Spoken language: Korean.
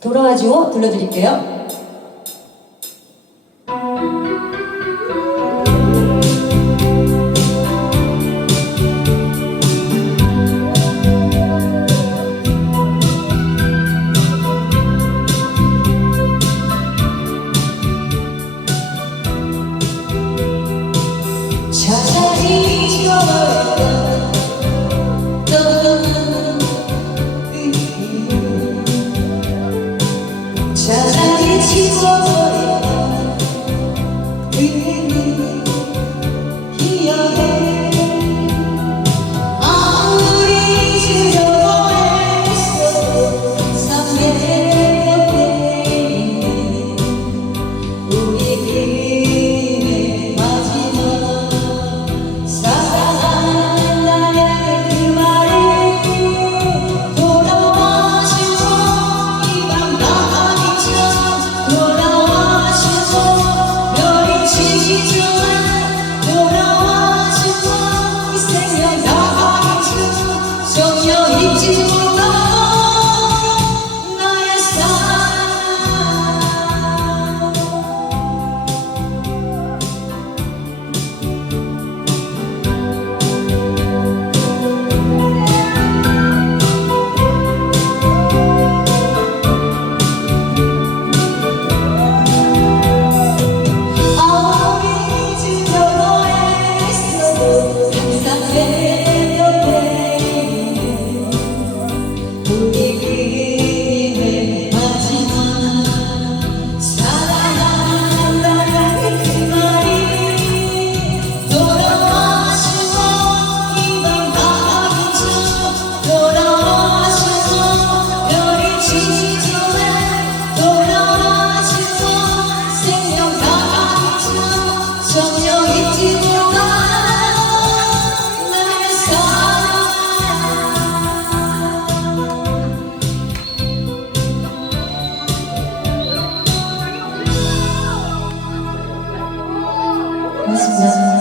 돌아와줘 들려드릴게요. 차라리 지워버렸던 Ще закінчить головою, ти you. Christmas.